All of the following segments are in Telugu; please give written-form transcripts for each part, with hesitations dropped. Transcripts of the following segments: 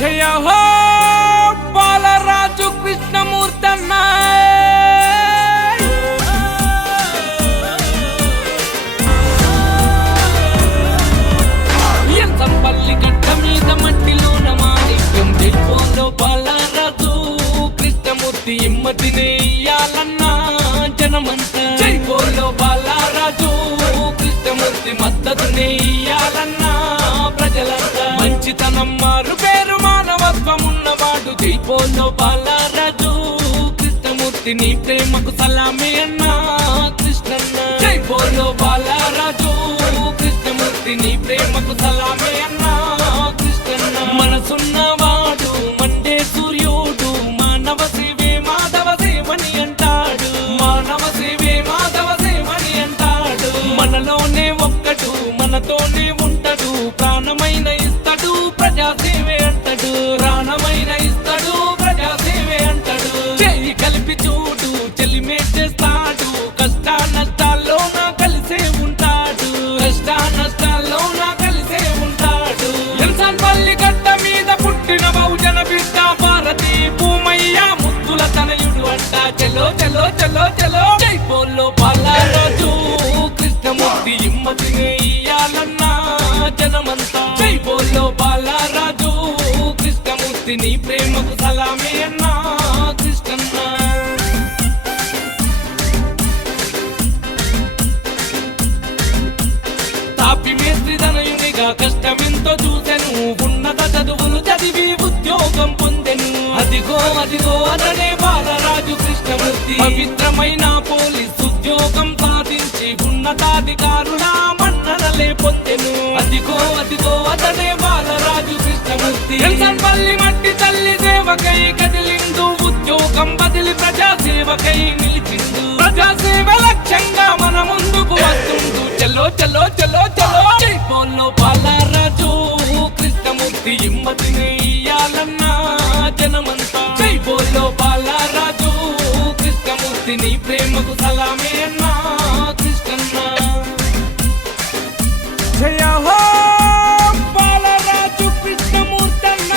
జయ హో బాలరాజు కృష్ణమూర్తన్న ఎంతంపల్లి గడ్డ మీద మట్టిలోన మాణిక్యం జైపోలో బాలరాజు కృష్ణమూర్తి ఇమ్మతినే ఇయ్యాలన్నా జనమంతా జైపోలో బాలరాజు కృష్ణమూర్తి మద్దతునే ఇయ్యాలన్నా ప్రజలంతా మంచితనం మారు పేరు మానవత్వం ఉన్నవాడు జైపోలో బాలరాజు కృష్ణమూర్తి నీ ప్రేమకు సలామే అన్నా కృష్ణన్న జైపోలో బాలరాజు కృష్ణమూర్తి నీ ప్రేమకు సలామే అన్నా కృష్ణన్న మనసున్నవాడు మండే సూర్యుడు మానవ సేవే మాధవ సేవని అంటాడు మానవ సేవే మాధవ సేవని అంటాడు మనలోనే ఒక్కడు మనతోనే ఉంటాడు ప్రాణమైన ఇస్తాడు ప్రజాసేవే అంటాడు ప్రాణమైన ఇస్తాడు ప్రజాసేవే అంటాడు చెయ్యి కలిపి చూడు చెలిమే చేస్తాడు కష్ట నష్టాల్లోన కలిసే ఉంటాడు కష్ట నష్టాల్లోన కలిసే ఉంటాడు ఎంసన్పల్లి గడ్డ మీద పుట్టిన బహుజన బిడ్డ భారతి భూమయ్య ముద్దుల తనయుడు అంట చలో చలో చలో చలో జైపోలో బాలరాజు కృష్ణమూర్తి ఇమ్మతినే ఇయ్యాలన్నా జనమంతా జైపోలో బాలరాజు కృష్ణమూర్తి నీ ప్రేమకు సలామే అన్నా కృష్ణన్న తాపి మేస్త్రి ధనయునిగా కష్టమెంతో చూసెను ఉన్నత చదువులు చదివి ఉద్యోగం పొందెను అదిగో అదిగో అతనే బాలరాజు కృష్ణమూర్తి పవిత్రమైన పోలీసు ఉద్యోగం సాధించి ఉన్నతాధికారుల మన్ననలే పొందెను అదిగో అదిగో అతనే బాలరాజు కృష్ణమూర్తి ఎంసన్పల్లి మట్టి తల్లి సేవకై కదిలిందు ఉద్యోగం బదిలి ప్రజాసేవకై నిలిచిండు ప్రజాసేవ లక్ష్యంగా మన ముందుకు వస్తుండు చలో చలో చలో చలో జైపోలో బాలరాజు కృష్ణమూర్తి ఇమ్మతిని ఇయ్యాలన్నా జనమంతా జైపోలో బాలరాజు కృష్ణమూర్తి నీ ప్రేమకు సలామే అన్నా కృష్ణన్న జయ హో బాలరాజు కృష్ణమూర్తన్న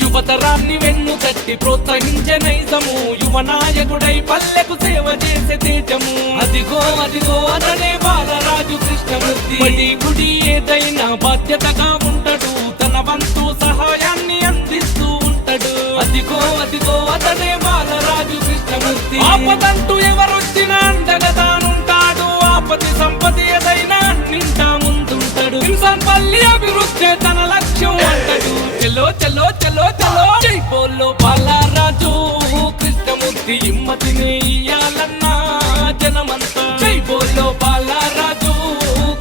యువతరాన్ని వెన్ను తట్టి ప్రోత్సహించే నైజము యువ నాయకుడై పల్లెకు సేవ చేసే తేజము అదిగో అదిగో అతనే బాలరాజు కృష్ణమూర్తి బడి గుడి ఏదైనా బాధ్యతగా ఉంటాడు తన వంతు సహాయాన్ని అందిస్తూ ఉంటాడు అదిగో అదిగో అతనే బాలరాజు కృష్ణమూర్తి ఆపదంటూ ఎవరొచ్చినా అండగా తానుంటాడు ఆపతి సంపతి ఏదైనా నింటా ముందుంటాడు ఎంసన్పల్లి అభివృద్ధి తన లక్ష్యం అంటాడు చలో చలో చలో చలో జైపోలో బాలరాజు కృష్ణమూర్తి ఇమ్మతిని ఇయ్యాలన్నా జనమంతా జైపోలో బాలరాజు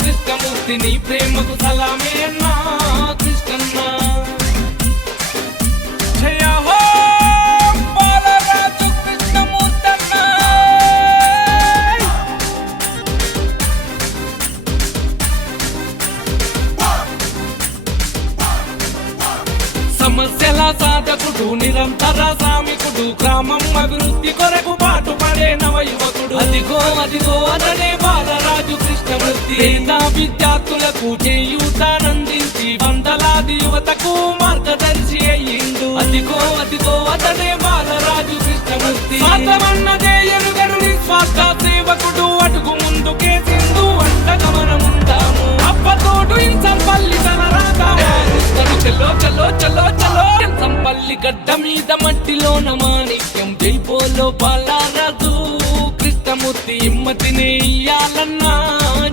కృష్ణమూర్తి నీ ప్రేమకు సలామే అన్నా కృష్ణన్న జయ హో బాలరాజు కృష్ణమూర్తన్న సమస్యల సాధకుడు నిరంతర సామికుడు గ్రామం అభివృద్ధి కొరకు పాటుపడే నవ యువకుడు అదిగో అదిగో అతనే బాలరాజు కృష్ణమూర్తి పేద విద్యార్థులకు చేయూతానందించి వందలాది యువతకు మార్గదర్శి అయ్యిండు అదిగో అదిగో అతనే బాలరాజు కృష్ణమూర్తి స్వార్థమన్నదే ఎరుగడు నిస్వార్థ సేవకుడు అడుగు ముందుకేసిందు అండగా మనముంటాము అప్పతోడు ఎంసన్పల్లి తన రాగా చలో చలో చలో చలో ఎంసన్పల్లి గడ్డ మీద మట్టిలోన మాణిక్యం జైపోలో బాలరాజు కృష్ణమూర్తి ఇమ్మతినే ఇయ్యాలన్నా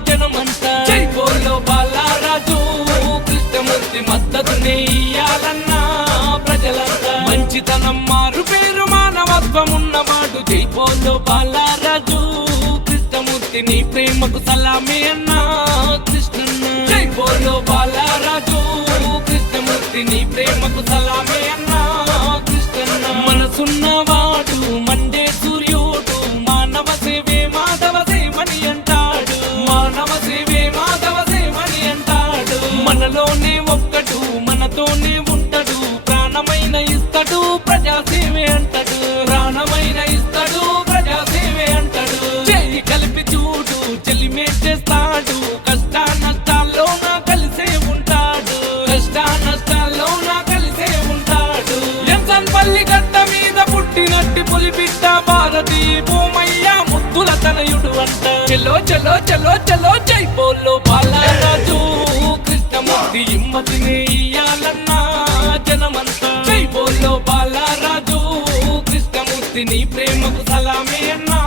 జనమంతా జైపోలో బాలరాజు కృష్ణమూర్తి మద్దతునే ఇయ్యాలన్నా ప్రజలంతా మంచితనం మారు పేరు మానవత్వం ఉన్నవాడు జైపోలో బాలరాజు కృష్ణమూర్తి నీ ప్రేమకు సలామే అన్నా కృష్ణన్న జైపోలో బాలరాజు కృష్ణమూర్తి నీ ప్రేమకు సలామే అన్నా కృష్ణన్న మనసున్నవాడు మండే సూర్యుడు మానవ సేవే మాధవ సేవని అంటాడు మానవ సేవే మాధవ సేవని అంటాడు మనలోనే ఒక్కడు మనతోనే ఉంటాడు ప్రాణమైన ఇస్తాడు ప్రజాసేవే అంటాడు ప్రాణమైన ఇస్తాడు ప్రజాసేవే అంటాడు నష్టాల్లో నా కలిసే ఉంటాడు. ఎంసన్పల్లి గడ్డ మీద పుట్టినట్టి పులిబిడ్డ భారతి భూమయ్య ముద్దుల తనయుడు అంట. చెలో చెలో చెలో చెలో జై బోలో బాలరాజు కృష్ణమూర్తి హిమ్మతిని ఇయ్యాలన్నా జనమంతా. జై బోలో బాలరాజు కృష్ణమూర్తి నీ ప్రేమకు సలామే అన్నా.